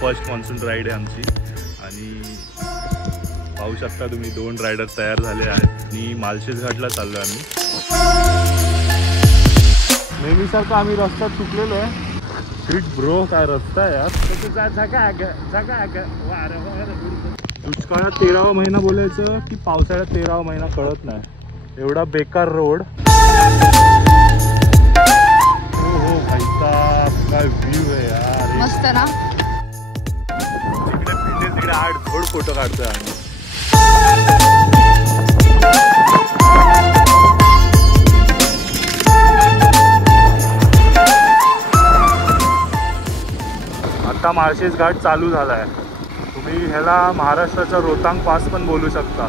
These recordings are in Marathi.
फर्स्ट मॉन्सून राईड आहे आमची आणि पाहू शकता तुम्ही 2 रायडर तयार झाले आहेत आणि माळशेज घाटला चाललो आम्ही। नेहमीसारखं आम्ही रस्ता चुकलेलो आहे। स्ट्रीट ब्रो काय रस्ता आहे यार। दुष्काळात 13वा महिना बोलायचं की पावसाळ्यात 13वा महिना कळत नाही, एवढा बेकार रोड। हो भाई साहब काय व्ह्यू आहे यार, मस्त ना। तिकडे आठ घोड फोटो काढतोय आम्ही। आता माळशेज घाट चालू झालाय। तुम्ही ह्याला महाराष्ट्राचा रोहतांग पास पण बोलू शकता।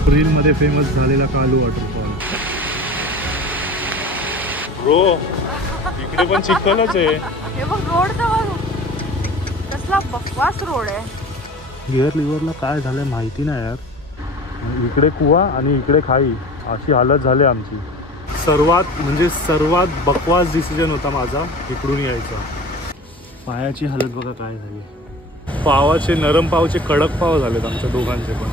एप्रिल मध्ये फेमस झालेला कालू वॉटरफॉल। ब्रो इकडे पण चिखलच आहे। हे बघ रोड तर बघ, कसला बकवास रोड आहे। गिअर लिव्हरला काय झालंय माहिती नाही यार। इकडे कुवा आणि इकडे खाई, अशी हालत झाली आमची। सर्वात बकवास डिसिजन होता माझा इकडून यायचा। पायाची हालत बघा काय झाली। पावाचे नरम पावचे कडक पाव झालेत आमच्या दोघांचे पण।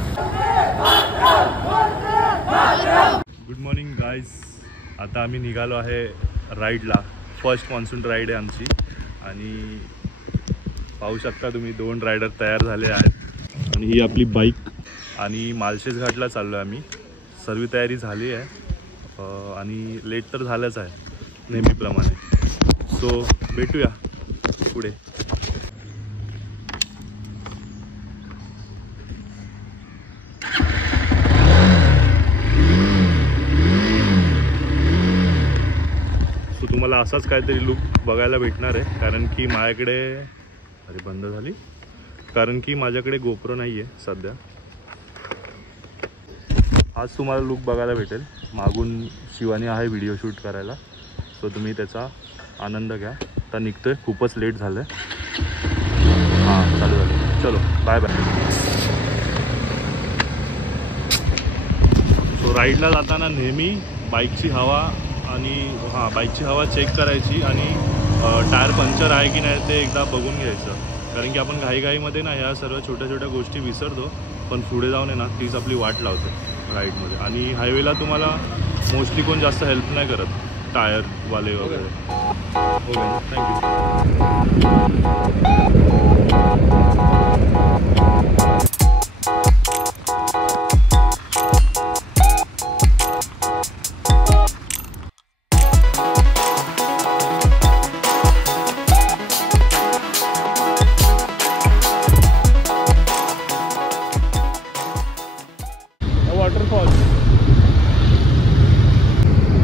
गुड मॉर्निंग गाईज, आता आम्ही निघालो आहे राईडला। फर्स्ट मॉन्सून राईड आहे आमची आणि पाहू शकता तुम्ही 2 रायडर तयार झाले आहेत आणि ही आपली बाईक आणि माळशेज घाटला चाललो आहे आम्ही। सर्व तयारी झाली आहे आणि लेट तर झालंच आहे नेहमीप्रमाणे। सो भेटूया पुढे। तुम्हाला असाच काहीतरी लुक बघायला भेटणार आहे, कारण की माझ्याकडे अरे बंद झाली, कारण की माझ्याकडे गोप्रो नाही आहे सध्या। आज तुम्हाला लुक बघायला भेटेल। मागून शिवानी आहे व्हिडिओ शूट करायला, सो तुम्ही त्याचा आनंद घ्या। आता निघतोय, खूपच लेट झालं आहे। हां चालू झालं, चलो बाय बाय। सो राईडला जाताना नेहमी बाईकची हवा आणि बाईकची हवा चेक करायची आणि टायर पंक्चर आहे की नाही ते एकदा बघून घ्यायचं, कारण की आपण घाईघाईमध्ये ना ह्या सर्व छोट्या छोट्या गोष्टी विसरतो, पण पुढे जाऊन आहे ना तीच आपली वाट लावते राईडमध्ये। आणि हायवेला तुम्हाला मोस्टली कोण जास्त हेल्प नाही करत, टायरवाले वगैरे। ओके वॉटरफॉल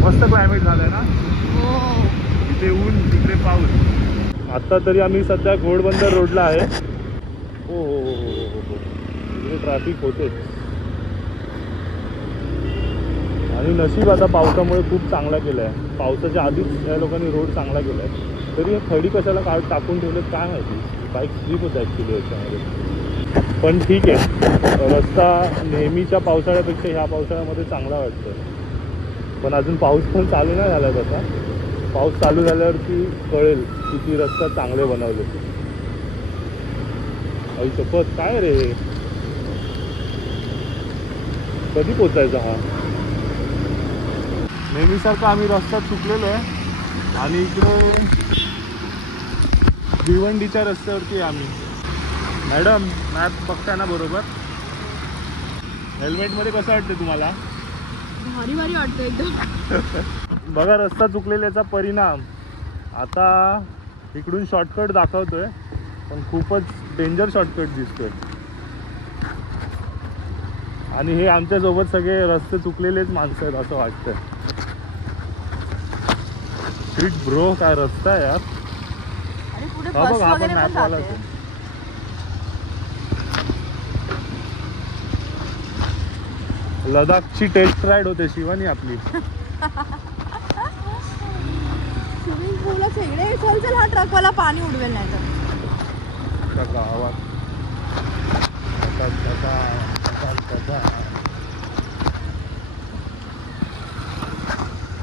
मस्त क्लायमेट झालंय ना। इथे ऊन तिकडे पाऊस। आता तरी आम्ही सध्या घोडबंदर रोडला आहे। हो इकडे ट्रॅफिक होते आणि नशीब आता पावसामुळे खूप चांगला केला आहे। पावसाच्या आधीच या लोकांनी रोड चांगला केला आहे, तरी खडी कशाला टाकून ठेवलेत काय माहिती। बाईक स्लिप होत ॲक्च्युली याच्यामध्ये, पण ठीक आहे। रस्ता नेहमीच्या पावसाळ्यापेक्षा ह्या पावसाळ्यामध्ये चांगला वाटतो, पण अजून पाऊस पण चालू नाही झाला तसा। पाऊस चालू झाल्यावरती कळेल किती रस्ता चांगले बनवले। आई शपथ काय रे, कधी पोचायचा हा। नेहमीसारखं आम्ही रस्ता चुकलेलो आहे आणि इकडे भिवंडीच्या रस्त्यावरती आम्ही। मॅडम मॅप बघताय ना बरोबर? हेल्मेटमध्ये कसं वाटतं तुम्हाला? भारी भारी वाटतं एकदम। बघा रस्ता चुकलेल्याचा परिणाम। आता इकडून शॉर्टकट दाखवतोय, पण खूपच डेंजर शॉर्टकट दिसतोय। आणि हे आमच्या सोबत सगळे रस्ते चुकलेलेच माणसं आहेत असं वाटतंय. शिट ब्रो, काय रस्ता आहे यार. आणि पुढे हा बस बघ, हा वगैरे पण पण मॅपवालाच जाते. आहे. लडाखची टेस्ट राईड होते शिवानी आपली. स्विमिंग पूलच इकडे. चल चल, हा ट्रकवाला पाणी उडवेल नाही तर. गावात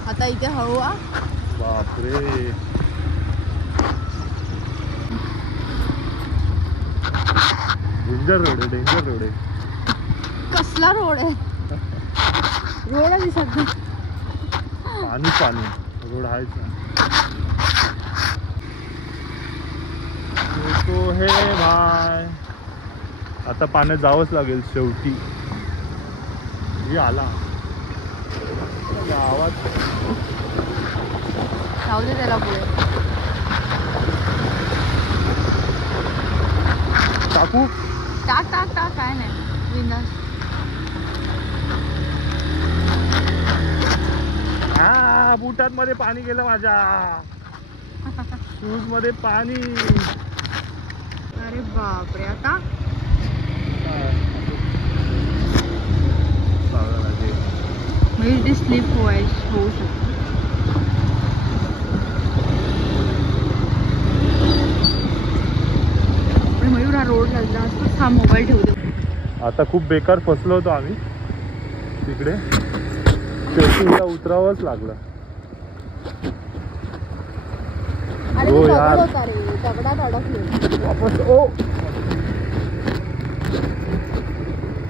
आता इथे हवा. बापरे, डेंजर रोड आहे, डेंजर रोड आहे. कसला रोड आहे. रोड दिसत नाही. पाणी पाणी, रोड आहेच ना. तो हे भाय, आता पाण्यात जावंच लागेल शेवटी. ही आला आवाज. जाऊ दे त्याला पुढे. टाकू टाक टाक टाक, काय नाही विनाश. हा, बुटात मध्ये पाणी गेलं माझ्या. शूज मध्ये पाणी. अरे बापरे, आता म्हणजे ते स्लिप होऊ शकतो. पण मयूर, हा रोड जास्त हा मोबाईल ठेवू दे. आता खूप बेकार फसलो होतो आम्ही तिकडे. शेवटी उतरावंच लागलं. अरे हो तो यार. दगड होता रे, दगडात अडकले. वापस ओ.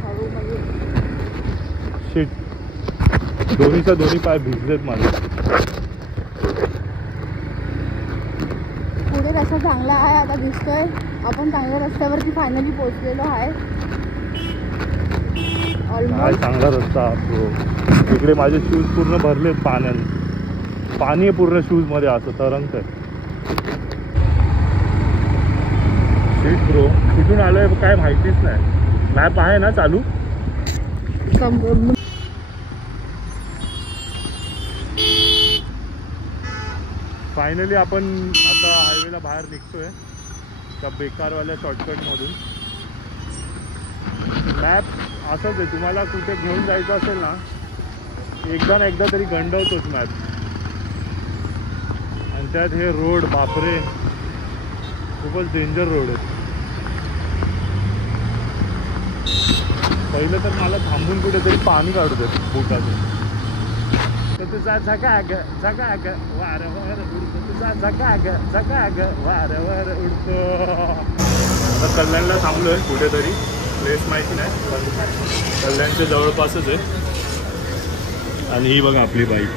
हळू म्हणजे शिट, दोन्हीच्या दोन्ही पाय भिजलेत माझे. पुढे रस्ता चांगला आहे आता दिसतोय. आपण चांगल्या रस्त्यावरती फायनली पोहोचलेलो आहे. काय ऑलमोस्ट. चांगला रस्ता असतो. इकडे माझे शूज पूर्ण भरलेत पाण्याने. पाणी आहे पूर्ण शूज मध्ये, असं तरंगतंय. शिट ब्रो, कुठून आलोय काय माहितीच नाही. मॅप आहे ना चालू. फायनली आपण आता हायवेला बाहेर निघतोय त्या बेकारवाल्या शॉर्टकटमधून. मॅप असंच आहे, तुम्हाला कुठे घेऊन जायचं असेल ना, एकदा ना एकदा तरी गंडवतोच मॅप. आणि त्यात हे रोड, बापरे, खूपच डेंजर रोड आहे. पहिलं तर मला थांबून कुठेतरी पाणी काढू देत बुटाचं. तर तुझा झगाग झगाग वाऱ्यावर उडतो, तुझा झगाग झगाग वाऱ्यावर उडतो. आता कल्याणला थांबलोय कुठेतरी, प्लेस माहिती नाही पण कल्याणच्या जवळपासच आहे. आणि ही बघा आपली बाईक.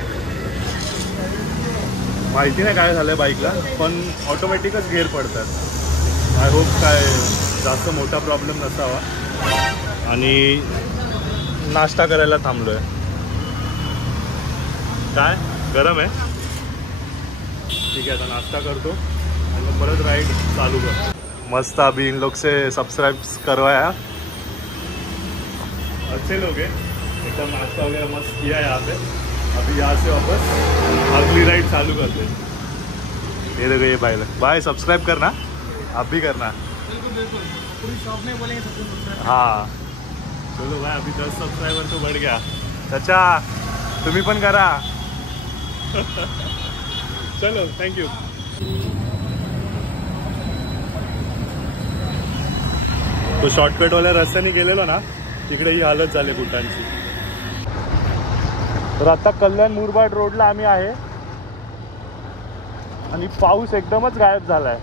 माहिती नाही काय झालंय बाईकला, पण ऑटोमॅटिकच गेअर पडतात. आय होप काय जास्त मोठा प्रॉब्लेम नसावा. आणि नाश्ता करायला थांबलोय. काय गरम आहे. ठीक है, आता नाश्ता करतो आणि मग परत राइड चालू कर. मस्त. अभी इन लोग से सब्सक्राइब करवाया. अच्छे लोग हैं, एकदम नाश्ता वगैरह मस्त किया है यहाँ पे. अभी यहाँ से वापस अगली राइड चालू करते. ये देखो ये भाई, भाई सब्सक्राइब करना, आप भी करना. पूरी शॉप में बोलेंगे सबसे सब्सक्राइब. हाँ चलो भाई, अभी 10 सब्सक्राइबर तो बढ़ गया. चाचा तुम्ही पण करा. चलो थँक्यू. तो शॉर्टकटवाल्या रस्त्याने गेलेलो ना, तिकडे ही हालत झाली बुटांची. तर आता कल्याण मुरबाड रोडला आम्ही आहे आणि पाऊस एकदमच गायब झालाय.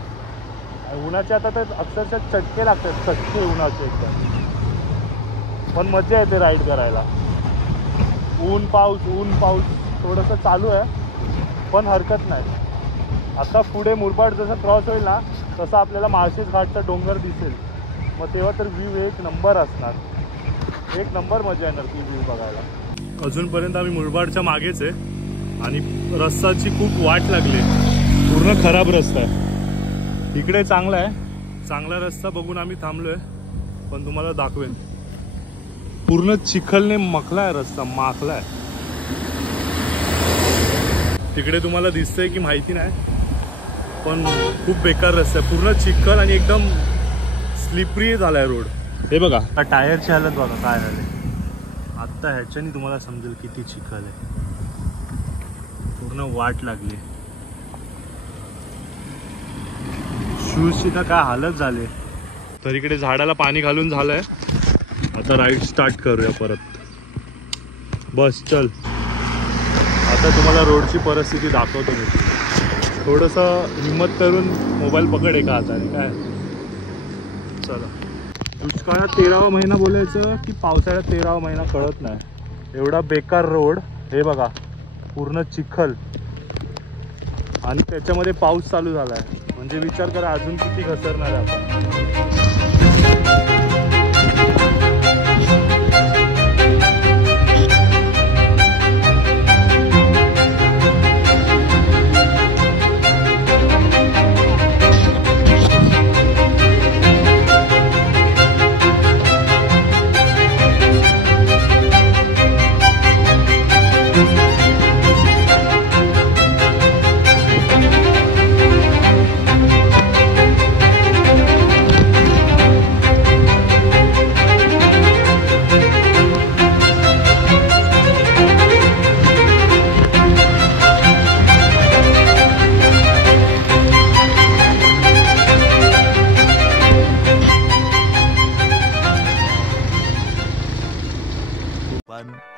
उन्हाचे आता तर अक्षरशः चटके लागतात, चटके उन्हाचे एकदम. पण मजा येते राईड करायला. ऊन पाऊस थोडंसं चालू आहे पण हरकत नाही. आता पुढे मुरबाड जसं क्रॉस होईल ना, तसं आपल्याला माळशेज घाटचा डोंगर दिसेल. मग तेव्हा तर व्ह्यू एक नंबर असणार. एक नंबर मजा येणार ती व्ह्यू बघायला. अजूनपर्यंत आम्ही मुरबाडच्या मागेच आहे आणि रस्त्याची खूप वाट लागली. पूर्ण खराब रस्ता आहे. इकडे चांगला आहे. चांगला रस्ता बघून आम्ही थांबलोय, पण तुम्हाला दाखवेन. पूर्ण चिखलने मखलाय रस्ता, माखलाय. तिकडे तुम्हाला दिसतंय की माहिती नाही, पण खूप बेकार रस्ता आहे. पूर्ण चिखल आणि एकदम स्लिपरी झालाय रोड. हे बघा टायरची हालत बघा काय झाले. आत्ता ह्याच्यानी तुम्हाला समजेल किती चिखल आहे. पूर्ण वाट लागली. शूजची तर काय हालत झाली. तर इकडे झाडाला पाणी घालून झालंय. आता राईड स्टार्ट करूया परत. बस चल. आता तुम्हाला रोडची परिस्थिती दाखवतो मी. थोडंसं हिंमत करून मोबाईल पकड एका हाताने. काय चला. दुष्काळात 13वा महिना बोलायचं की पावसाळ्यात 13वा महिना कळत नाही. एवढा बेकार रोड. हे बघा पूर्ण चिखल आणि त्याच्यामध्ये पाऊस चालू झाला आहे. म्हणजे विचार करा अजून किती घसरणार आहे आपण.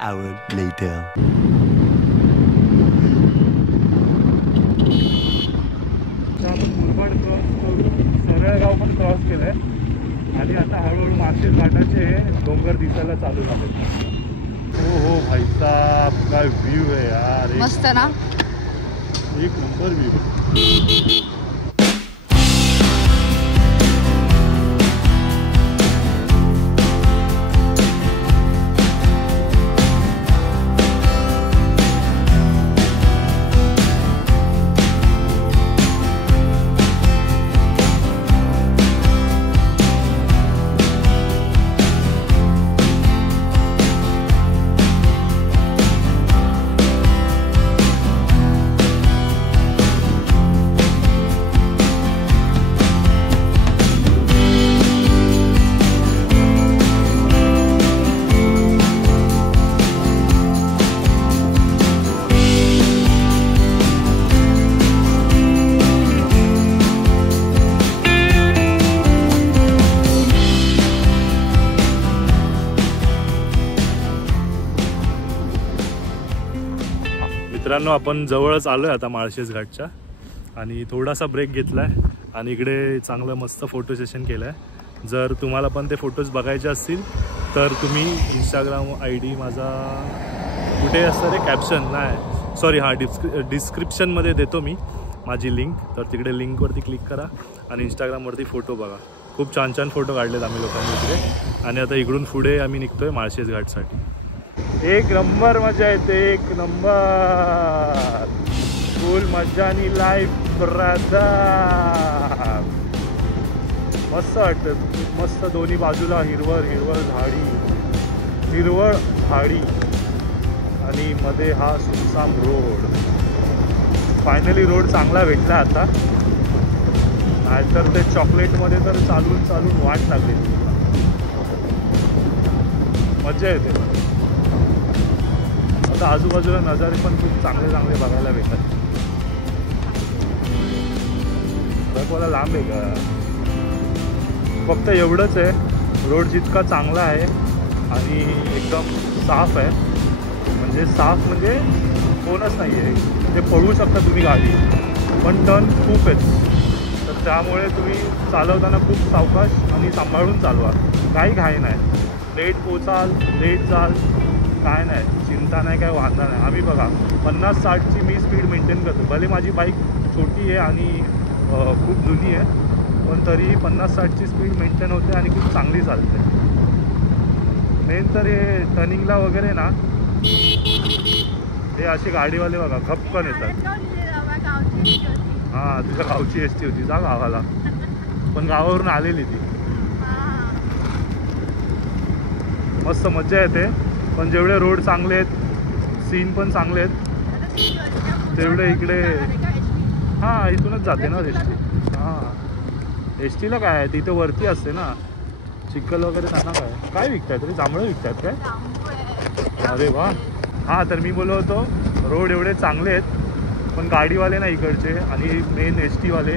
hour later. मुरबाड क्रॉस करून सरळगाव पण क्रॉस केलंय आणि आता हळूहळू मार्शेस घाटाचे डोंगर दिसायला चालू झाले. हो हो भाई साहब काय व्ह्यू आहे यार. मस्त ना. एक नंबर व्ह्यू. मित्रांनो आपण जवळच आलो आहे आता माळशेज घाटच्या आणि थोडासा ब्रेक घेतला आहे आणि इकडे चांगलं मस्त फोटो सेशन केलं आहे. जर तुम्हाला पण ते फोटोज बघायचे असतील तर तुम्ही इंस्टाग्राम ID माझा कुठे असतं रे कॅप्शन नाही सॉरी हां डिस्क्रिप्शनमध्ये देतो मी माझी लिंक. तर तिकडे लिंकवरती क्लिक करा आणि इंस्टाग्रामवरती फोटो बघा. खूप छान छान फोटो काढलेत आम्ही लोकांनी इकडे आणि आता इकडून पुढे आम्ही निघतोय माळशेज घाटसाठी. एक नंबर मजा येते. एक नंबर फुल मजा आणि लाईफ ब्रदर. मस्त वाटतं. मस्त दोन्ही बाजूला हिरवळ हिरवळ झाडी आणि मध्ये हा सुनसान रोड. फायनली रोड चांगला भेटला आता. नाहीतर ते चॉकलेटमध्ये तर चालून वाट लागली. मजा येते. आता आजूबाजूला नजारे पण खूप चांगले बघायला भेटतात. मला लांब आहे का. फक्त एवढंच आहे रोड जितका चांगला आहे आणि एकदम साफ आहे. म्हणजे साफ म्हणजे कोणच नाही आहे. म्हणजे पळवू शकता तुम्ही गाडी पण टर्न खूप आहेत. तर त्यामुळे तुम्ही चालवताना खूप सावकाश आणि सांभाळून चालवा. काही घाई नाही. लेट पोचाल लेट जाल काय नाही. चिंता नाही काय वांधा नाही. आम्ही बघा 50-60ची मी स्पीड मेंटेन करतो. भले माझी बाईक छोटी आहे आणि खूप जुनी आहे पण तरी 50-60ची स्पीड मेंटेन होते आणि खूप चांगली चालते. मेन तर हे टर्निंगला वगैरे ना हे असे गाडीवाले बघा खपकन येतात. हां तुझ्या गावची ST होती जा गावाला पण गावावरून आलेली ती. मस्त मजा येते. पण जेवढे रोड चांगले आहेत, सीन पण चांगले आहेत, तेवढे इकडे हां इथूनच जाते ना एस टी. हां एस टीला काय आहे, तिथं वरती असते ना चिखल वगैरे. त्यांना काय विकतायत रे, जांभळं विकतायत काय? अरे वा. हां तर मी बोललो होतो रोड एवढे चांगले आहेत पण गाडीवाले ना इकडचे आणि मेन एस टीवाले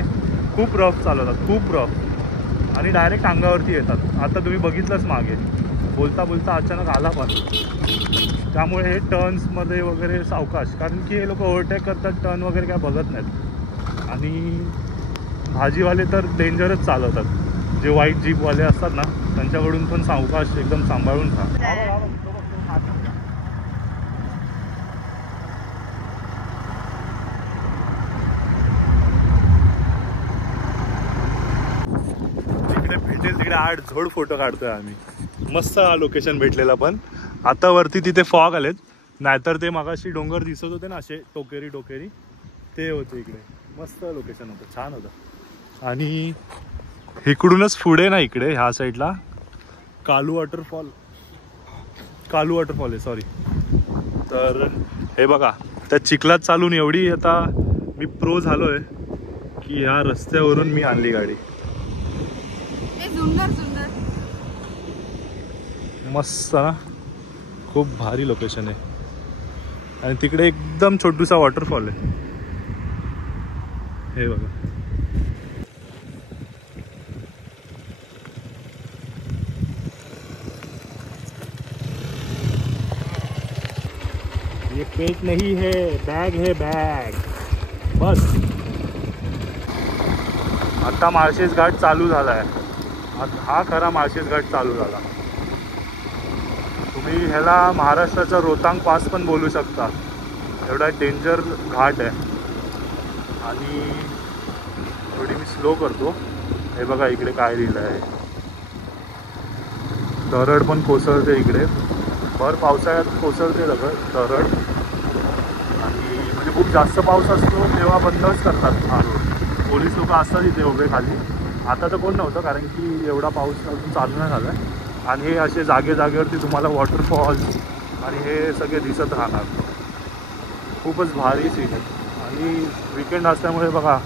खूप रफ चालवतात, खूप रफ आणि डायरेक्ट अंगावरती येतात. आता तुम्ही बघितलंच मागे बोलता बोलता अचानक आला पण. त्यामुळे हे टर्न्समध्ये वगैरे सावकाश, कारण की हे लोक ओव्हरटेक करतात, टर्न वगैरे काय बघत नाहीत. आणि भाजीवाले तर डेंजरच चालवतात. जे व्हाईट जीपवाले असतात ना त्यांच्याकडून पण सावकाश एकदम सांभाळून खा. जिकडे भेटेल तिकडे आडझोड फोटो काढतोय आम्ही. मस्त लोकेशन भेटलेला. पण आता वरती तिथे फॉग आलेत, नाहीतर ते मागाशी डोंगर दिसत होते ना असे टोकेरी टोकेरी, ते होते इकडे. मस्त लोकेशन होतं, छान होतं. आणि इकडूनच पुढे ना इकडे ह्या साईडला कालू वॉटरफॉल आहे सॉरी. तर हे बघा त्या चिखलात चालून एवढी आता मी प्रो झालोय की ह्या रस्त्यावरून मी आणली गाडी. मस्त ना, खूप भारी लोकेशन आहे. आणि तिकडे एकदम छोटूसा वॉटरफॉल आहे, हे बघा. ये पेट नहीं है, बैग है बैग. बस आता माळशेज घाट चालू झालाय. हा खरा माळशेज घाट चालू झाला. तुम्ही ह्याला महाराष्ट्राचा रोहतांग पास पण बोलू शकता, एवढा डेंजर घाट आहे. आणि थोडी मी स्लो करतो. हे बघा इकडे काय लिहिलं आहे, दरड पण कोसळते इकडे, भर पावसाळ्यात कोसळते दरड. आणि म्हणजे खूप जास्त पाऊस असतो तेव्हा बंदच करतात हा रोड. पोलीस लोक असतात इथे उभे खाली. आता तर कोण नव्हतं कारण की एवढा पाऊस अजून चालू नाही झाला आहे. आणि हे असे जागेवरती तुम्हाला वॉटरफॉल आणि हे सगळे दिसत राहणार. खूपच भारी सीन आहे. आणि विकेंड असल्यामुळे बघा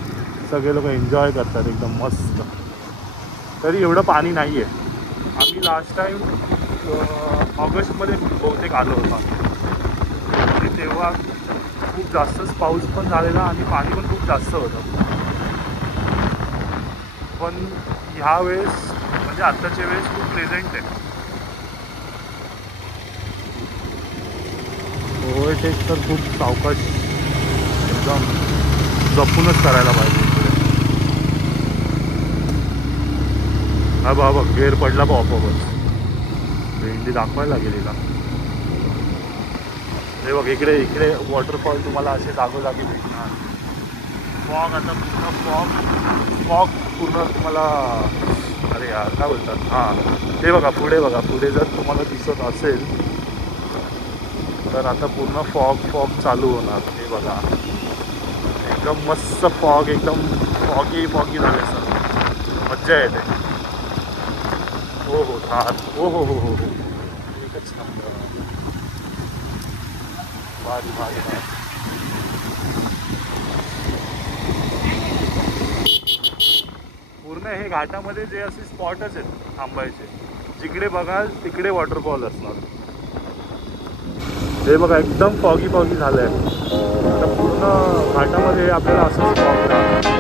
सगळे लोक एन्जॉय करतात एकदम मस्त. तरी एवढं पाणी नाही आहे. आम्ही लास्ट टाईम ऑगस्टमध्ये बहुतेक आलो होता आणि तेव्हा खूप जास्तच पाऊस पण झालेला आणि पाणी पण खूप जास्त होतं. पण ह्या वेळेस म्हणजे आत्ताच्या वेळेस खूप प्रेझेंट आहे. ओव्हरटेक तर खूप सावकाश एकदम जपूनच करायला पाहिजे इकडे. हा बाबा गेअर पडला बा आपोआपच. भेंडी दाखवायला लागेल हिला. हे बघ इकडे इकडे वॉटरफॉल तुम्हाला असे जागोजागी भेटणार. फॉग आता पूर्ण फॉग पूर्ण तुम्हाला, अरे यार काय बोलतात, हां ते बघा पुढे जर तुम्हाला दिसत असेल तर आता पूर्ण फॉग चालू होणार. हे बघा एकदम मस्त फॉग, एकदम फॉगी झाले सर, मज्जा येते. हो थार हो एकच नंबर, भारी. पूर्ण हे घाटामध्ये जे असे स्पॉटच आहेत थांबायचे, जिकडे बघाल तिकडे वॉटरफॉल असणार. हे बघा एकदम फॉगी झालं आहे. आता पूर्ण घाटामध्ये आपल्याला असं फॉग राहणार.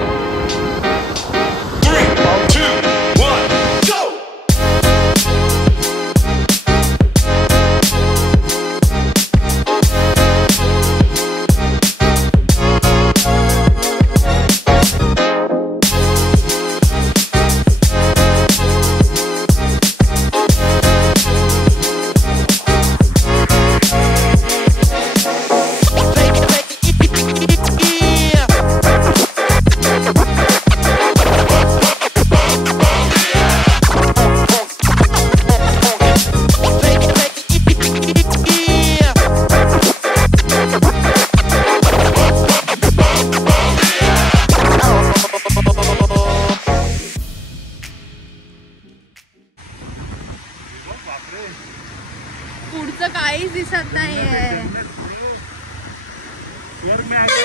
स्वर्ग में आगे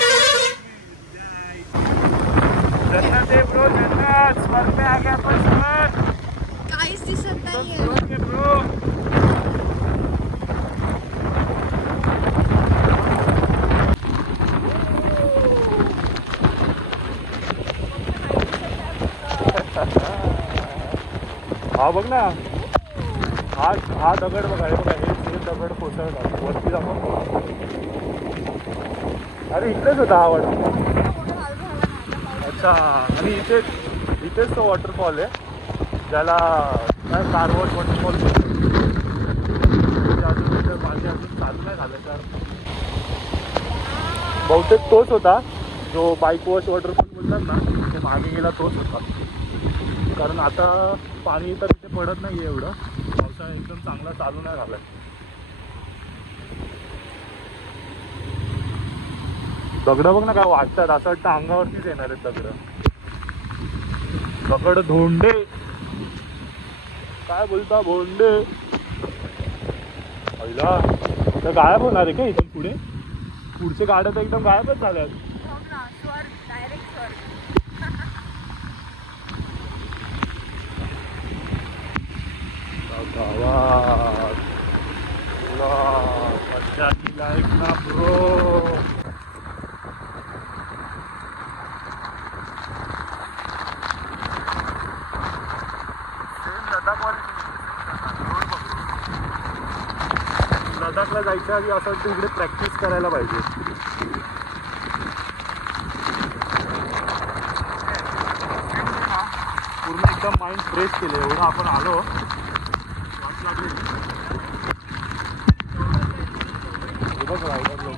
जन्नत है ब्रो, जन्नत स्वर्ग में आ गया आपण स्वर्ग. काहीच दिसत नाहीये. स्वर्ग है ब्रो. हा बघ ना, हा दगड बघा, हे बघा, हे दगड कोसळतात वरती जाऊन. अरे इकडेच होता हा वाटत. अच्छा, आणि इथेच तो वॉटरफॉल आहे ज्याला काय कारवट वॉटरफॉल अजून पाणी अजून चालू नाही झालं तर बहुतेक तोच होता जो बाईक वॉश वॉटरफॉल बोलतात ना, ते मागे गेला तोच होता. कारण आता पाणी तर तिथे पडत नाही आहे एवढं, पावसाळा एकदम चांगला चालू नाही झाला. दगड बघ ना काय वाटतात, असं वाटतं अंगावरतीच येणार आहेत दगड. दगड धोंडे काय बोलता, भोंडे. पहिला तर गायब होणार आहे का इथून पुढे? पुढचे गाड्या तर एकदम गायबच झाल्यात. डायरेक्ट स्वर्ग. गावात मज्जा केला एक ना ब्रो. लडाखला जायच्या आधी असं वाटतं इकडे प्रॅक्टिस करायला पाहिजे. पूर्ण एकदम माइंड फ्रेश केले एवढं आपण आलो. बघ रायडर लोक.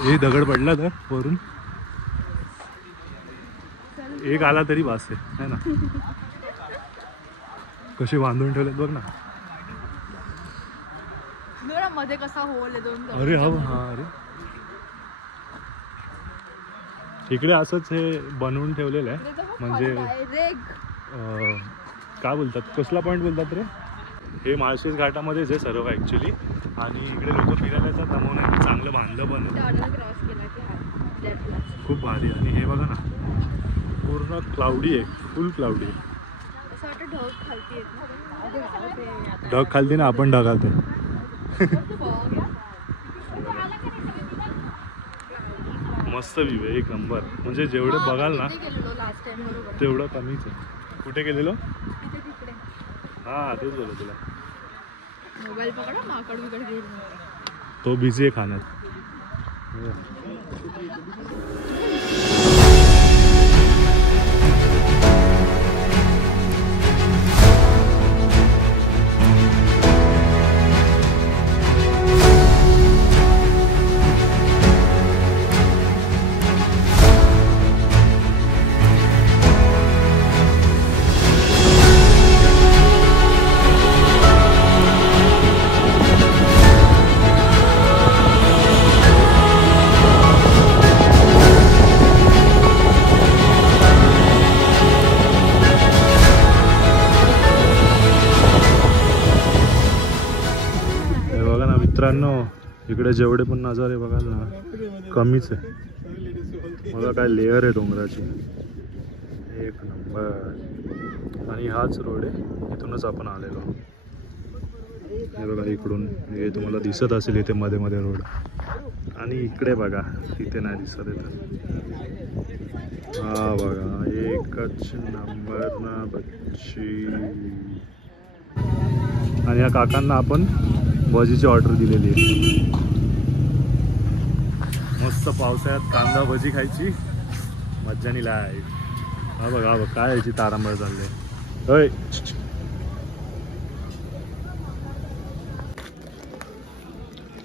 हे दगड पडला तर वरून एक आला तरी बास आहे ना. कसे बांधून ठेवलेत बघ ना. मध्ये कसा होल आहे दोन. अरे हा अरे इकडे असंच हे बनवून ठेवलेलं आहे. म्हणजे काय बोलतात, कसला पॉईंट बोलतात रे? हे माळशेज घाटामध्येच आहे सर्व ॲक्च्युली. आणि इकडे लोक फिरायला येतात, त्यामुळे चांगलं बांधलं पण खूप भारी. आणि हे बघा ना, पूर्ण क्लाउडी आहे, फुल क्लाउडी आहे. ढग खालती ना, आपण ढगात आहे. मस्त व्ह्यू आहे, एक नंबर. म्हणजे जेवढे बघाल ना तेवढं कमीच आहे. कुठे गेलेलो? हा तेच बोललो तुला. मोबाईल पकडा, माकड बिकड घेऊन. तो बिझी आहे खाण्यात. मित्रांनो, इकडे जेवढे पण नजारे बघाल ना कमीच आहे. बघा काय लेअर आहे डोंगराची, एक नंबर. आणि हाच रोड आहे, इथूनच आपण आलेलो. हे बघा इकडून हे तुम्हाला दिसत असेल इथे मध्ये मध्ये रोड. आणि इकडे बघा, तिथे नाही दिसत येतं. हा बघा एकच नंबर ना बच्ची. आणि या काकांना आपण भजीची ऑर्डर दिलेली आहे. मस्त पावसाळ्यात कांदा भजी खायची मज्जानी लाय. हा बघा काय याची तारांबळ चालली आहे. होय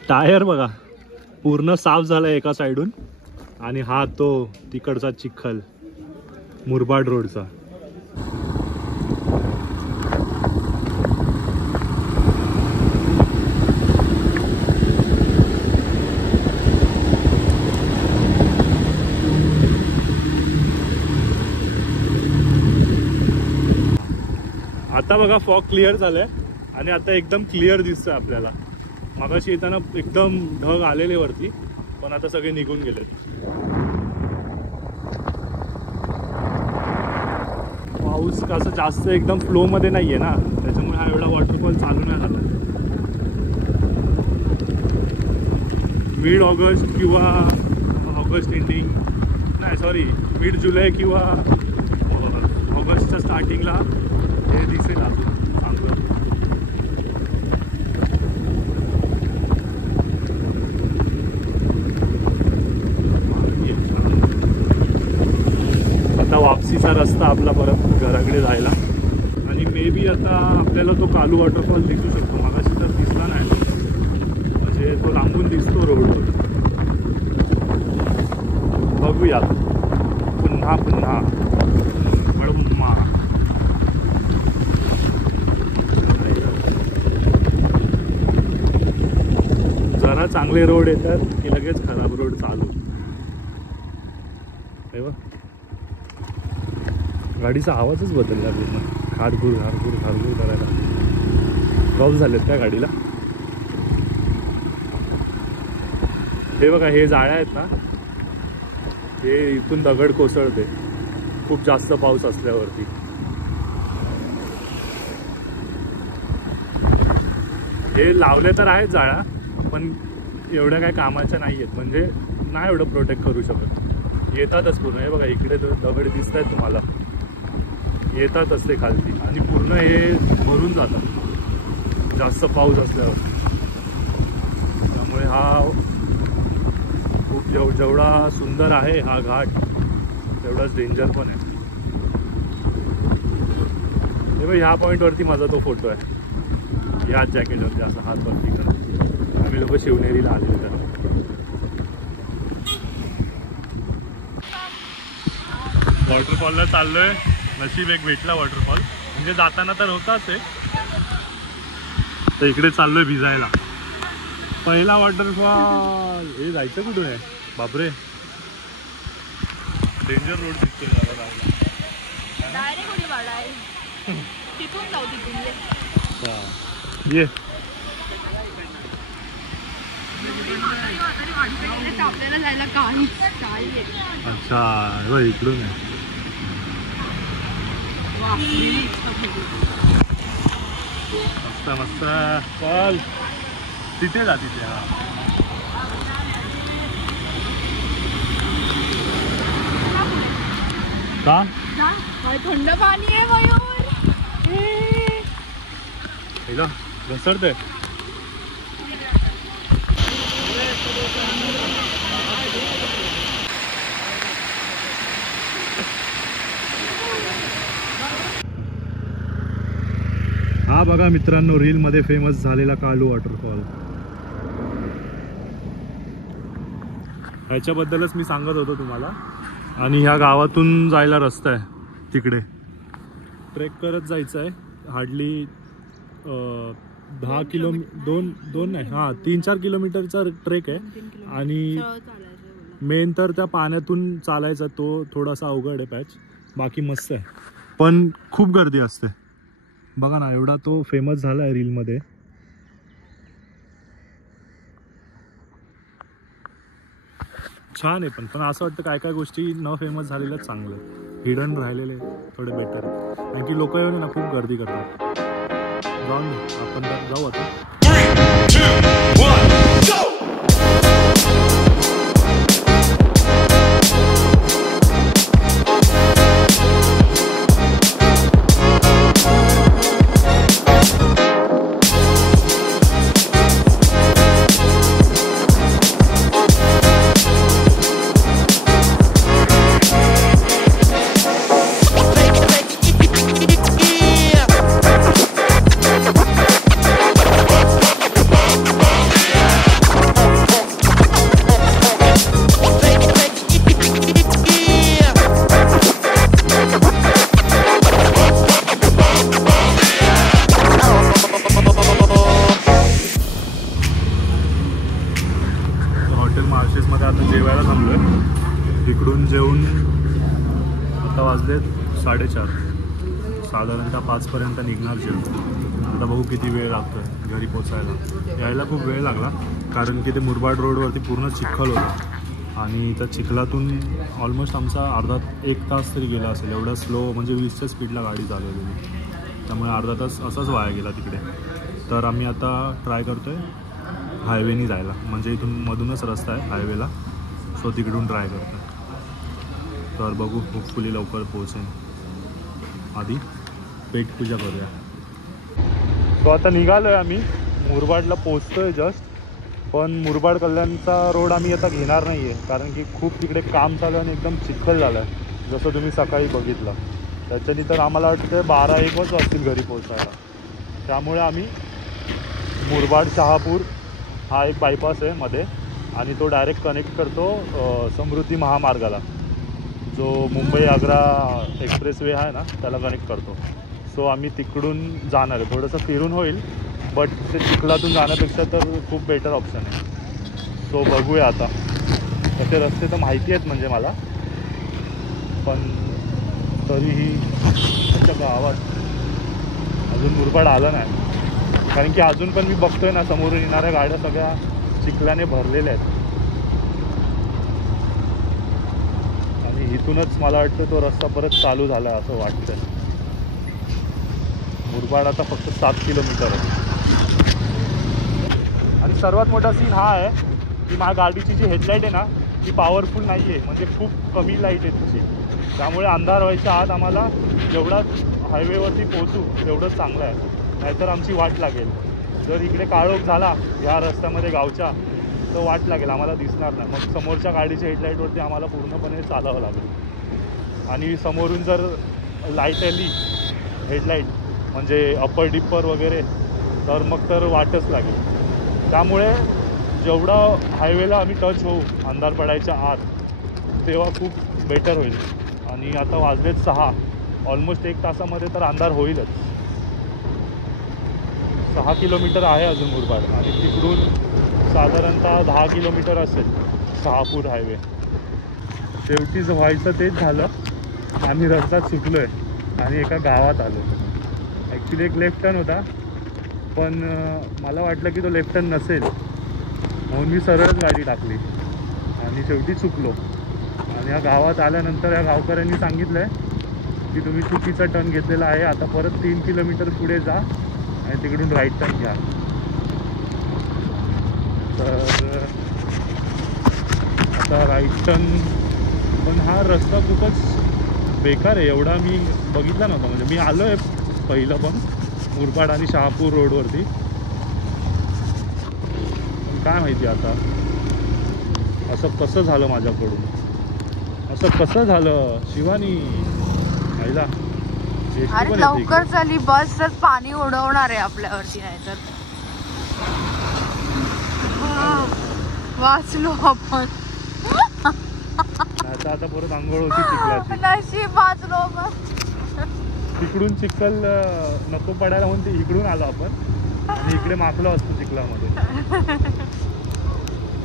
टायर बघा पूर्ण साफ झाला एका साईडून. आणि हा तो तिकडचा चिखल मुरबाड रोडचा. आता बघा फॉग क्लिअर झालंय आणि आता एकदम क्लिअर दिसतंय आपल्याला. मगाशी येताना एकदम ढग आलेले वरती, पण आता सगळे निघून गेलेत. पाऊस कसं जास्त एकदम फ्लो मध्ये नाहीये ना, त्याच्यामुळे हा एवढा वॉटरफॉल चालू नाही झाला. मिड ऑगस्ट किंवा ऑगस्ट एंडिंग नाही सॉरी मिड जुलै किंवा ऑगस्टच्या स्टार्टिंगला हे दिसेल अजून चांगलं. आता वापसीचा रस्ता आपला परत घराकडे जायला, आणि मे बी आता आपल्याला तो कालू वॉटरफॉल दिसू शकतो. मगाशी तर दिसला नाही, म्हणजे तो लांबून दिसतो रोडवर. बघूया पुन्हा पुन्हा मडबुम्मा. जरा चांगले रोड येतात की लगेच खराब रोड चालू. गाडीचा आवाजच बदलला पूर्ण. खारघूर खारघूर खारघूर करायला. क्रॉस झालेत त्या गाडीला. हे बघा हे जाळ्या आहेत ना, हे इथून दगड कोसळते खूप जास्त पाऊस असल्यावरती. हे लावले तर आहेत जाळ्या, पण एवढ्या काय कामाच्या नाही आहेत, म्हणजे नाही एवढं प्रोटेक्ट करू शकत. येतातच पूर्ण. हे बघा इकडे दगड दिसत आहेत तुम्हाला, येतातच ते खालती आणि पूर्ण हे भरून जातात जास्त पाऊस असल्यावर. त्यामुळे हा खूप जेवढा सुंदर आहे हा घाट, तेवढाच डेंजर पण आहे. हे बघ ह्या पॉईंटवरती माझा तो फोटो आहे, याच जॅकेटवरती असा हात वरती करत. आम्ही लोक शिवनेरीला आले तर. वॉटरफॉलला चाललोय. नशीब एक भेटला वॉटरफॉल, म्हणजे जाताना तर होताच आहे. तर इकडे चाललोय भिजायला. पहिला वॉटरफॉल. हे जायचं कुठून आहे बापरे, डेंजर रोड दिसतोय जरा जायला. ये आपल्याला जायला काही अच्छा इकडून आहे. मस्त मस्त. चल तिथे जा तिथे. का थंड पाणी आहे मयूर. घसरते. हा बघा मित्रांनो, रील मध्ये फेमस झालेला कालू वॉटरफॉल. ह्याच्याबद्दलच मी सांगत होतो तुम्हाला. आणि ह्या गावातून जायला रस्ता आहे तिकडे. ट्रेक करत जायचं आहे. हार्डली 10 दोन नाही 3-4 किलोमीटरचा ट्रेक आहे. आणि मेन तर त्या पाण्यातून चालायचा तो थोडासा अवघड आहे पॅच. बाकी मस्त आहे, पण खूप गर्दी असते. बघा ना, एवढा तो फेमस झाला आहे रीलमध्ये. छान आहे, पण असं वाटतं काय काय गोष्टी न फेमस झालेल्याच चांगलं, हिडन राहिलेले थोडे बेटर. कारण की लोक येऊन ना खूप गर्दी करतात. जाऊन आपण जाऊ आता. 3, 2, 1, go! इकडून जेवून आता वाजलेत 4:30. साधारणतः 5पर्यंत निघणार जेवण. आता बघू किती वेळ लागतो आहे घरी पोचायला. यायला खूप वेळ लागला कारण की ते मुरबाड रोडवरती पूर्ण चिखल होतं आणि त्या चिखलातून ऑलमोस्ट आमचा एक तास तरी गेला असेल. एवढा स्लो म्हणजे 20च्या स्पीडला गाडी चालवलेली, त्यामुळे अर्धा तास असाच वाया गेला तिकडे. तर आम्ही आता ट्राय करतो आहे हायवेनी जायला, म्हणजे इथून मधूनच रस्ता आहे हायवेला, सो तिकडून ट्राय करतो. तर बघू, होपफुली लवकर पोहोचेन. आधी पेटपूजा करूया. सो आता निघालो आहे आम्ही, मुरबाडला पोचतो आहे जस्ट. पण मुरबाड कल्याणचा रोड आम्ही आता घेणार नाही आहे कारण की खूप तिकडे काम चालू आहे आणि एकदम चिखल झालं आहे, जसं तुम्ही सकाळी बघितलं. त्याच्यानी तर आम्हाला वाटतं 12-1 वाजतील घरी पोचायला. त्यामुळे आम्ही मुरबाड शहापूर हा एक बायपास आहे मध्ये आणि तो डायरेक्ट कनेक्ट करतो समृद्धी महामार्गाला, जो मुंबई आग्रा एक्सप्रेसवे आहे ना त्याला कनेक्ट करतो. सो आम्ही तिकडून जाणार आहे. थोडंसं फिरून होईल बट ते चिखलातून जाण्यापेक्षा तर खूप बेटर ऑप्शन आहे. सो बघूया आता. तसे रस्ते तर माहिती आहेत म्हणजे मला, पण तरीही त्याच्या गावात अजून मुरबाड आलं नाही कारण की अजून पण मी बघतोय ना समोरून येणाऱ्या गाड्या सगळ्या चिखलाने भरलेल्या आहेत आणि इथूनच मला वाटतं तो रस्ता परत चालू झाला असं वाटतं. मुरबाड आता फक्त 7 किलोमीटर आहे. आणि सर्वात मोठा सीन हा आहे की माझ्या गाडीची जी हेडलाईट आहे ना ती पॉवरफुल नाही आहे, म्हणजे खूप कमी लाईट आहे तिची. त्यामुळे अंधार व्हायच्या आत आम्हाला जेवढा हायवेवरती पोहोचू तेवढंच चांगलं आहे, नाहीतर आमची वाट लागेल. जर इकडे काळोख झाला या रस्त्यामध्ये गावच्या तर वाट लागेल, आम्हाला दिसणार नाही. मग समोरच्या गाडीच्या हेडलाईटवरती आम्हाला पूर्णपणे चालावं लागेल. आणि समोरून जर लाईट आली हेडलाईट म्हणजे अप्पर डिप्पर वगैरे तर मग तर वाटच लागेल. त्यामुळे जेवढा हायवेला आम्ही टच होऊ अंधार पडायच्या आत तेव्हा खूप बेटर होईल. आणि आता वाजलेत 6, ऑलमोस्ट 1 तासामध्ये तर अंधार होईलच. 6 किलोमीटर आहे अजून मुरबाड आणि तिकडून साधारणतः 10 किलोमीटर असेल शहापूर हायवे. शेवटी जर व्हायचं तेच झालं, आम्ही रस्ता चुकलो आहे आणि एका गावात आलो. ॲक्च्युली एक लेफ्ट टर्न होता पण मला वाटलं की तो लेफ्ट टर्न नसेल म्हणून मी सरळच गाडी टाकली आणि शेवटी चुकलो. आणि या गावात आल्यानंतर या गावकऱ्यांनी सांगितलं आहे की तुम्ही चुकीचा टर्न घेतलेला आहे, आता परत 3 किलोमीटर पुढे जा आणि तिकडून राईट टर्न घ्या. तर आता राईट टर्न, पण हा रस्ता खूपच बेकार आहे. एवढा मी बघितला नव्हता, म्हणजे मी आलो आहे पहिलं पण मुरबाड आणि शहापूर रोडवरती, पण काय माहिती आता असं कसं झालं माझ्याकडून, असं कसं झालं शिवानी आईला. अरे लवकर झाली बस, तर पाणी उडवणार आहे आपल्यावरती, नाही तर वाचलो आपण. आता परत आंघोळ होती चिखलाची, नशीब वाचलो. तिकडून चिखल नको पडायला म्हणून ते इकडून आलो आपण आणि इकडे माखलो असतो चिखलामध्ये.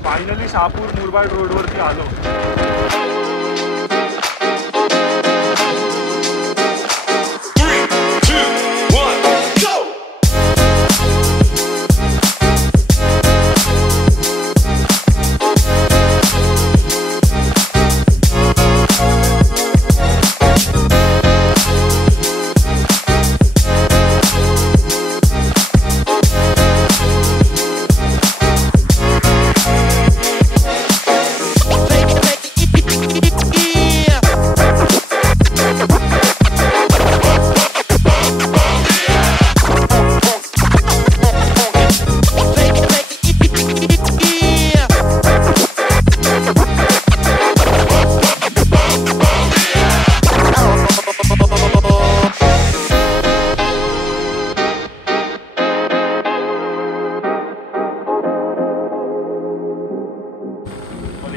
फायनली शहापूर मुरबाड रोडवरती आलो.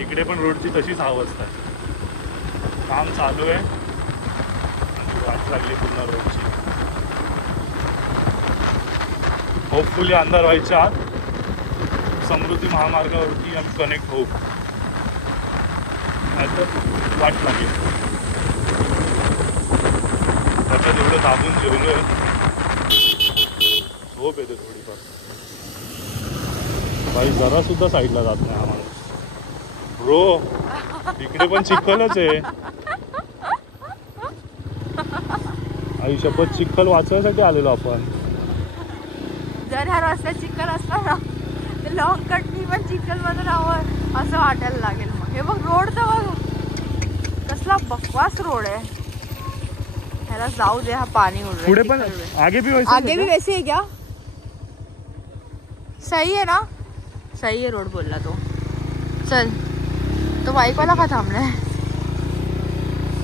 इकडे पण रोडची तशीच अवस्था आहे, काम चालू आहे, वाट लागली पूर्ण रोडची. होपफुली अंधार व्हायच्या आत समृद्धी महामार्गावरती आम्ही कनेक्ट होऊ, नाहीतर वाट लागेल. तर आता तेवढं दाबून जेवलोय, झोप येते थोडीफार. बाई जरा सुद्धा साईडला जात नाही हा माणूस. ब्रो इकडे पण चिखलच आहे. आई शपथ, चिखल वाचवण्यासाठी आलेलो आपण. जर ह्या रस्त्यात चिखल असला ना तर लॉंग कटनी पण चिखल मधून हवं असं वाटायला लागेल. मग हे बघ रोड तर बघ कसला बकवास रोड आहे. ह्याला जाऊ दे, हा पाणी उड पुढे पण आगे भी वैसे है क्या? सही है ना? सही है रोड बोलला तो. चल तो बाईक वाला का थांबलाय?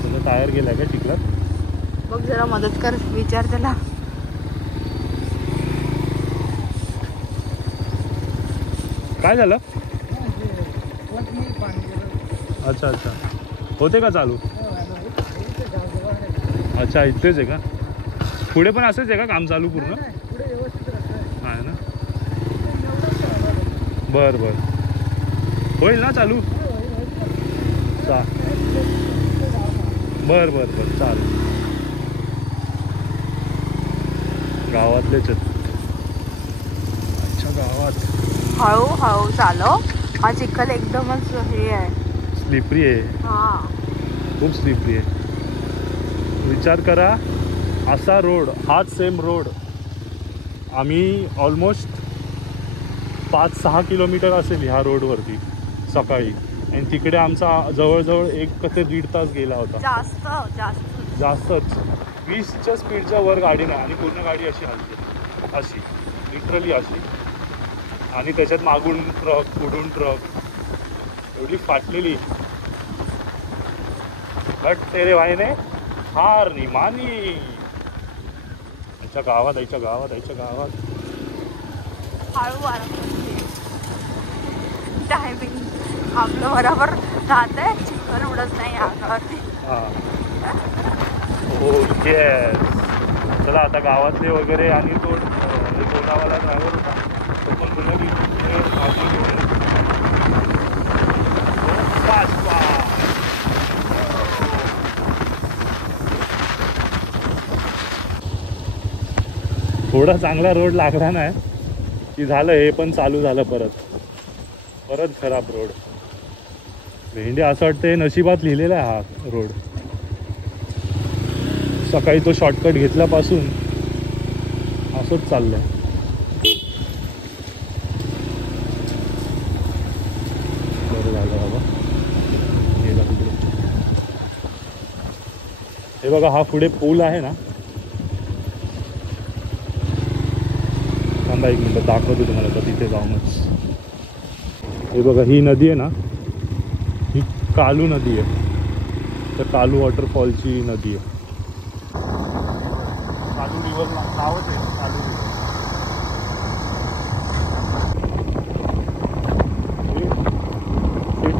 तुझा टायर गेलाय का चिखलात? बघ जरा मदत कर, विचार त्याला. काय झालं? अच्छा अच्छा, होते का चालू? अच्छा इथेच आहे का? पुढे पण असंच आहे का काम चालू पूर्ण? आहे ना. बर बर, होईल ना चालू? बर बर बर, चालेल. गावातलेच आहेत. अच्छा गावात. हळूहळू चालव, हा चिखल एकदमच हे आहे, स्लिपरी आहे. हा खूप स्लिपरी आहे. विचार करा, असा रोड, हाच सेम रोड आम्ही ऑलमोस्ट 5-6 किलोमीटर असेल ह्या रोडवरती सकाळी, आणि तिकडे आमचा जवळजवळ 1 ते 1.5 तास गेला होता. जास्तच 20च्या स्पीडच्या वर गाडी नाही, आणि पूर्ण गाडी अशी हलते, अशी लिटरली अशी. आणि त्याच्यात मागून ट्रक, पुढून ट्रक, एवढी फाटलेली. बट तेरे भाईने हार नाही मानी. याच्या गावात हळू टायमिंग आपलं बरोबर राहत आहे, चिखल उडत नाही अंगावरती. हो येस. चला आता गावातले वगैरे, आणि तो टोलावाला ड्रायव्हर होता तो पण बोलला की थोडा चांगला रोड लागला नाही की झालं, हे पण चालू झालं परत खराब रोड. भेंडे असं वाटतं नशिबात लिहिलेला आहे हा रोड. सकाळी तो शॉर्टकट घेतल्यापासून असंच चाललंय. बरं झालं बाबा गेला तिकडे. हे बघा, हा पुढे पूल आहे ना, थांबा 1 मिनिट दाखवतो तुम्हाला तर तिथे जाऊनच. हे बघा, ही नदी आहे ना, ही कालू नदी आहे. तर कालू वॉटरफॉलची नदी आहे. कालू रिव्हर नावच आहे कालू रिव्हर.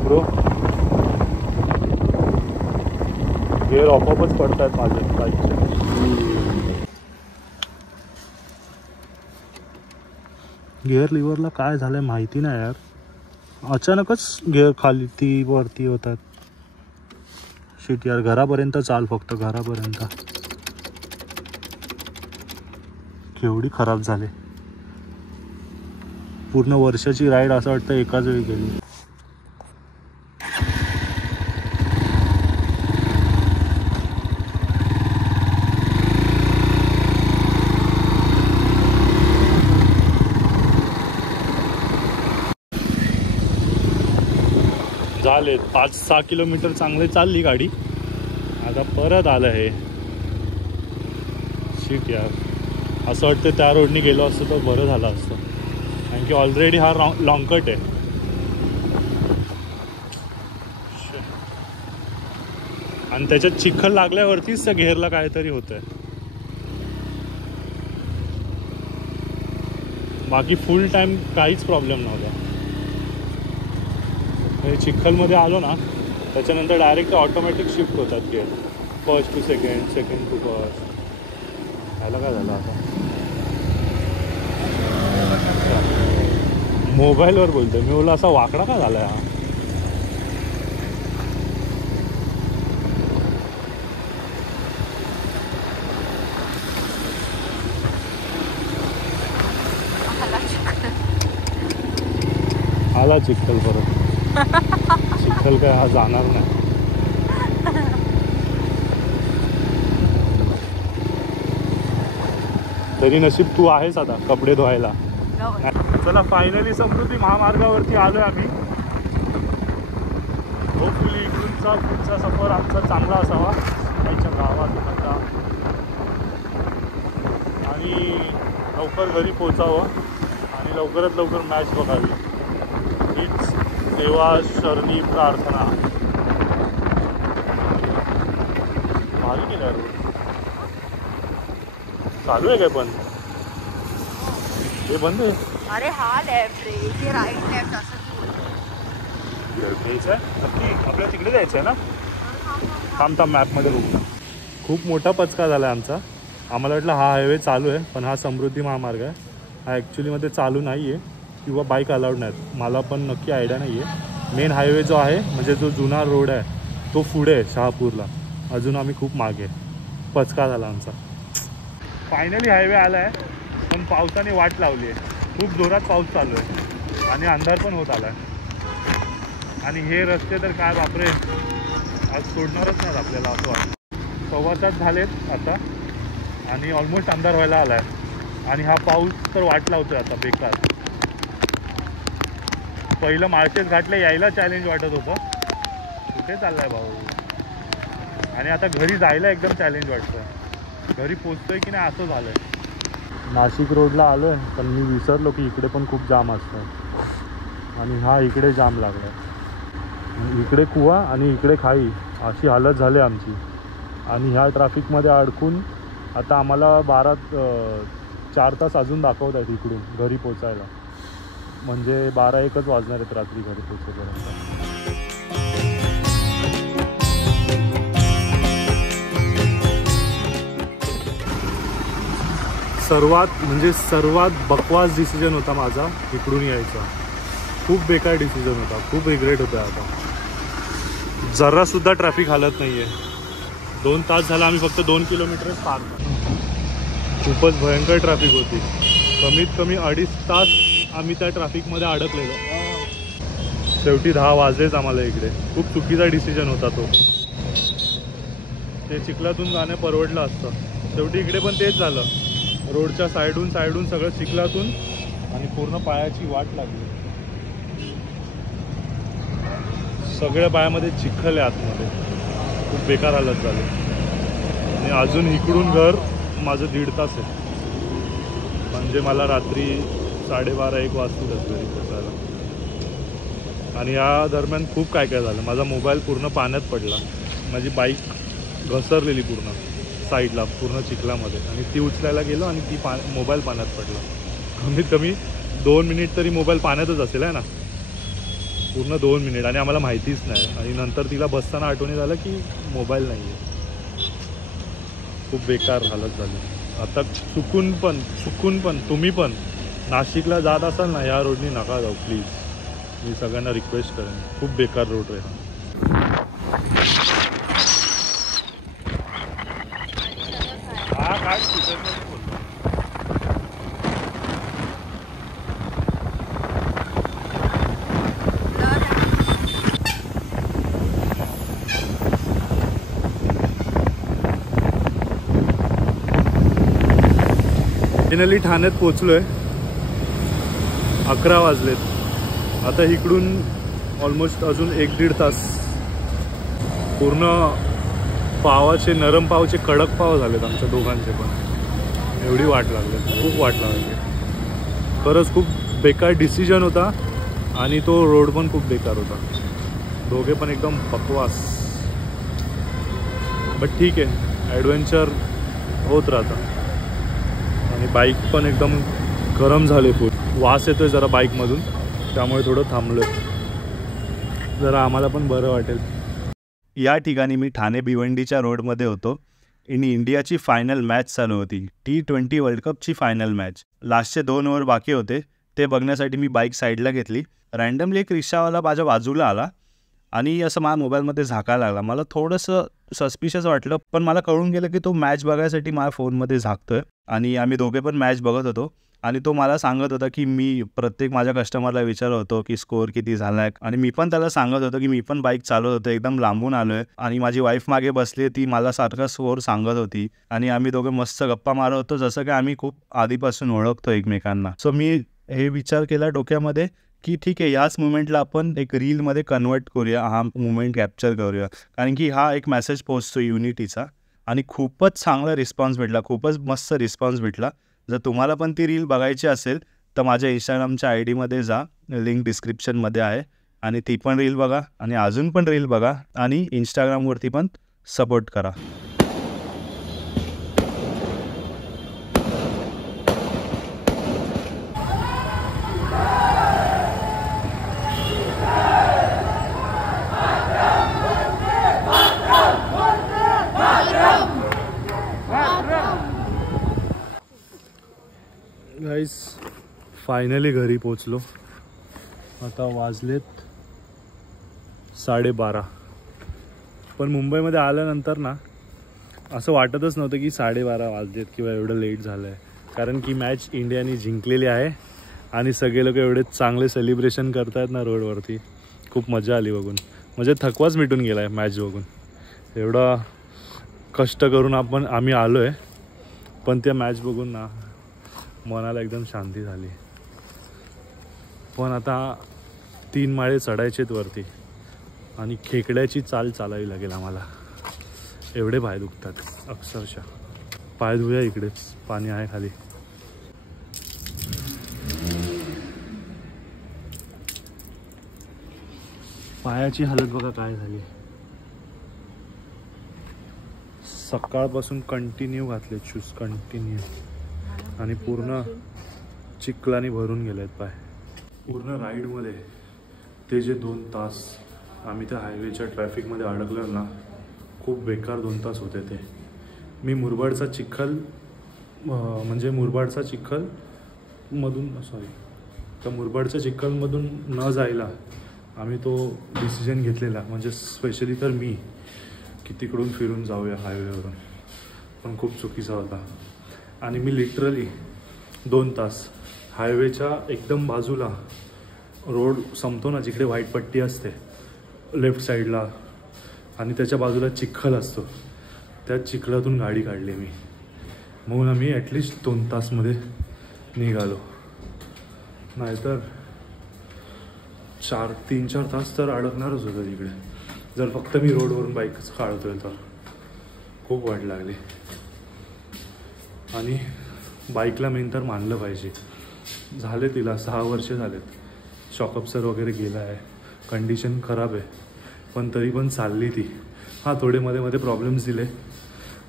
ब्रो गेअर ऑफच पडत आहेत माझे बाईकचे. गिअर लिव्हरला काय झालंय माहिती नाही यार, अचानकच गिअर खाली ती वरती होतात. शिट यार, घरापर्यंत चाल, फक्त घरापर्यंत. केवढी खराब झाले. पूर्ण वर्षाची राईड असं वाटतं एकाच वेळी गेली. झाले 5-6 किलोमीटर चांगले चालली गाडी. आता परत आलं हे. शिट यार, असं वाटतं त्या रोडनी गेलो असतो तर बरं झालं असतं, कारण की ऑलरेडी हा लॉंग कट आहे. आणि त्याच्यात चिखल लागल्यावरतीच त्या घेरला काहीतरी होतंय. बाकी फुल टाइम काहीच प्रॉब्लेम नव्हता. चिखलमध्ये आलो ना त्याच्यानंतर डायरेक्ट ऑटोमॅटिक शिफ्ट होतात gear, first to second, second to first. ह्याला काय झालं आता? मोबाईलवर बोलतोय मी, बोला असा वाकडा का झाला हा? आला चिखल परत. चिखल काय हा जाणार नाही. तरी नशीब तू आहेस आता कपडे धुवायला. चला फायनली समृद्धी महामार्गावरती आलोय आम्ही. होपफुली इकडूनचा पुढचा सफर आमचा चांगला असावा आईच्या गावात आता, आणि लवकर घरी पोचावं आणि लवकरात लवकर मॅच बघावी, हीच देवा शरणी प्रार्थना. भारी केलं रोड. चालू आहे काय पण? हे बंद आहे. अरे हा लेफ्ट रे, इथे राईट लेफ्ट असं घ्यायचं आहे नक्की. आपल्याला तिकडे जायचं आहे ना. थांब मॅपमध्ये बघू. खूप मोठा पचका झाला आहे आमचा. आम्हाला वाटलं हा हायवे चालू आहे, पण हा समृद्धी महामार्ग आहे. हा ॲक्च्युलीमध्ये चालू नाही आहे किंवा बाईक अलाउड नाहीत. मला पण नक्की आयडिया नाही आहे. मेन हायवे जो आहे म्हणजे जो जुना रोड आहे तो पुढे आहे शहापूरला. अजून आम्ही खूप मागे. पचका झाला आमचा. फायनली हायवे आला आहे, पण पावसाने वाट लावली आहे. खूप जोरात पाऊस चालू आहे आणि अंधार पण होत आला आहे. आणि हे रस्ते तर काय बापरे, आज सोडणारच नाहीत आपल्याला असं वाटतं. 6:15 झालेत आता आणि ऑलमोस्ट अंधार व्हायला आला आहे. आणि हा पाऊस तर वाट लावतो आहे आता बेकार. पहिलं माळशेज घाटला यायला चॅलेंज वाटत होतं, कुठे चालला आहे भाऊ. आणि आता घरी जायला एकदम चॅलेंज वाटतं. घरी पोचतोय की नाही असं झालं आहे. नाशिक रोडला आलो आहे, पण मी विसरलो की इकडे पण खूप जाम असतं. आणि हा इकडे जाम लागला आहे. इकडे कुवा आणि इकडे खाई अशी हालत झाली आमची. आणि ह्या ट्रॅफिकमध्ये अडकून आता आम्हाला 4 तास अजून दाखवत आहेत इकडून घरी पोचायला. म्हणजे 12-1च वाजणार आहेत रात्री घरी पोचेपर्यंत. सर्वात बकवास डिसिजन होता माझा इकडून यायचा. खूप बेकार डिसिजन होता. खूप रिग्रेट होतं. आता जरासुद्धा ट्रॅफिक हालत नाही आहे. 2 तास झाला आम्ही फक्त 2 किलोमीटर पार. खूपच भयंकर ट्रॅफिक होती. कमीत कमी 2.5 तास आम्ही त्या ट्रॅफिकमध्ये अडकलेलो. शेवटी 10 वाजलेच आम्हाला इकडे. खूप चुकीचा डिसिजन होता तो. ते चिखलातून जाणं परवडलं असतं. शेवटी इकडे पण तेच झालं. रोडच्या साईडून सगळं चिखलातून आणि पूर्ण पायाची वाट लागली. सगळ्या पायामध्ये चिखल आहे आतमध्ये. खूप बेकार हालत झाली. आणि अजून इकडून घर माझं 1.5 तास आहे. म्हणजे मला रात्री 12:30-1 वाजतीलच घरी पोचायला. आणि या दरम्यान खूप काय झालं. माझा मोबाईल पूर्ण पाण्यात पडला. माझी बाईक घसरलेली पूर्ण साईडला पूर्ण चिखलामध्ये. आणि ती उचलायला गेलो आणि ती मोबाईल पाण्यात पडला. कमीत कमी 2 मिनिट तरी मोबाईल पाण्यातच असेल आहे ना. पूर्ण 2 मिनिट. आणि आम्हाला माहितीच नाही. आणि नंतर तिला बसताना आठवणी झालं की मोबाईल नाही आहे. खूप बेकार हालत झाली. आता चुकून पण तुम्ही पण नाशिकला जात असाल ना या रोडनी नका जाऊ प्लीज. मी सगळ्यांना रिक्वेस्ट करेन. खूप बेकार रोड आहे हा. काय फायनली ठाण्यात पोचलोय. 11 वाजलेत. आता इकडून ऑलमोस्ट अजून 1-1.5 तास. पूर्ण पावाचे नरम पावचे कडक पाव झालेत आमच्या दोघांचे पण. एवढी वाट लागली. खूप वाट लागली. खरंच खूप बेकार डिसिजन होता. आणि तो रोड पण खूप बेकार होता. दोघे पण एकदम बकवास. बट ठीक आहे, ॲडव्हेंचर होत राहतं. आणि बाईक पण एकदम गरम झाले. खूप वास येतोय जरा बाईकमधून, त्यामुळे थोडं थांबलो आहे. जरा आम्हाला पण बरं वाटेल. या ठिकाणी मी ठाणे भिवंडीच्या रोडमध्ये होतो. इंडियाची फायनल मॅच चालू होती. T20 वर्ल्ड कपची फायनल मॅच. लास्टचे 2 ओव्हर बाकी होते. ते बघण्यासाठी मी बाईक साईडला घेतली. रँडमली एक रिक्षावाला माझ्या बाजूला आला आणि असं माझ्या मोबाईलमध्ये झाकायला लागला. मला थोडंसं सस्पिशियस वाटलं, पण मला कळून गेलं की तो मॅच बघायसाठी माझ्या फोनमध्ये झाकतोय. आणि आम्ही दोघे पण मॅच बघत होतो. आणि तो मला सांगत होता की मी प्रत्येक माझ्या कस्टमरला विचारत होतो की स्कोअर किती झाला आहे, आणि मी पण त्याला सांगत होतो की मी पण बाईक चालवत होतो, एकदम लांबून आलो आहे, आणि माझी वाईफ मागे बसली, ती मला सारखा स्कोअर सांगत होती आणि आम्ही दोघं मस्त गप्पा मारत होतो, जसं की आम्ही खूप आधीपासून ओळखतो एकमेकांना. सो मी हे विचार केला डोक्यामध्ये की ठीक आहे, याच मुमेंटला आपण एक रीलमध्ये कन्वर्ट करूया, हा मुमेंट कॅप्चर करूया, कारण की हा एक मेसेज पोहोचतो युनिटीचा. आणि खूपच चांगला रिस्पॉन्स भेटला, खूपच मस्त रिस्पॉन्स भेटला. जर तुम्हाला पण ती रील बघायची असेल तर माझ्या इंस्टाग्रामच्या आय डीमध्ये जा, लिंक डिस्क्रिप्शनमध्ये आहे, आणि ती पण रील बघा आणि अजून पण रील बघा आणि इंस्टाग्रामवरती पण सपोर्ट करा. गाईस फायनली घरी पोचलो. आता वाजलेत 12:30. पण मुंबईमध्ये आल्यानंतर ना असं वाटतच नव्हतं की 12:30 वाजलेत किंवा एवढं लेट झालं आहे, कारण की मॅच इंडियाने जिंकलेली आहे आणि सगळे लोक एवढे चांगले सेलिब्रेशन करत आहेत ना रोडवरती. खूप मजा आली बघून, म्हणजे थकवाच मिटून गेला आहे मॅच बघून. एवढा कष्ट करून आम्ही आलो आहे, पण त्या मॅच बघून ना मनाला एकदम शांती झाली. पण आता 3 माळे चढायचेत वरती आणि खेकड्याची चाल चालावी लागेल आम्हाला. एवढे पाय दुखतात अक्षरशः. पाय धुया, इकडेच पाणी आहे खाली. पायाची हालत बघा काय झाली. सकाळपासून कंटिन्यू घातले शूज, कंटिन्यू, आणि पूर्ण चिखलाने भरून गेले आहेत पाय. पूर्ण राईडमध्ये ते जे 2 तास आम्ही त्या हायवेच्या ट्रॅफिकमध्ये अडकलो ना, खूप बेकार 2 तास होते ते. मी मुरबाडचा चिखल मुरबाडच्या चिखलमधून न जायला आम्ही तो डिसिजन घेतलेला, म्हणजे स्पेशली तर मी, की तिकडून फिरून जाऊया हायवेवरून, पण खूप चुकीचा होता. आणि मी लिटरली 2 तास हायवेच्या एकदम बाजूला, रोड संपतो ना जिकडे व्हाईट पट्टी असते लेफ्ट साईडला, आणि त्याच्या बाजूला चिखल असतो, त्या चिखलातून गाडी काढली मी. म्हणून आम्ही ॲटलिस्ट 2 तासमध्ये निघालो, नाहीतर 3-4 तास तर अडकणारच होतं तिकडे, जर फक्त मी रोडवरून बाईकच काढतोय तर. खूप वाट लागली. आणि बाईकला मेन तर मानलं पाहिजे. झाले तिला 6 वर्ष झालेत. शॉकअप्सर वगैरे गेला आहे, कंडिशन खराब आहे, पण तरी पण चालली ती. हां, थोडे मध्ये मध्ये प्रॉब्लेम्स दिले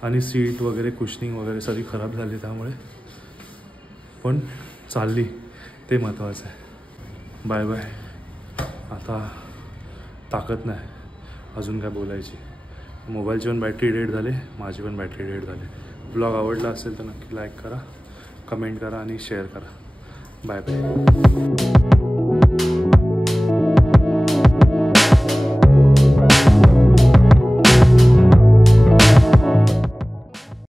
आणि सीट वगैरे कुशनिंग वगैरे सगळी खराब झाली, त्यामुळे पण चालली, ते महत्त्वाचं आहे. Bye bye. आता ताकद नाही अजून काय बोलायची. मोबाईलची पण बॅटरी डेड झाली, माझी पण बॅटरी डेड झाली. ब्लॉग आवडला असेल तर नक्की लाईक करा, कमेंट करा आणि शेअर करा. Bye bye.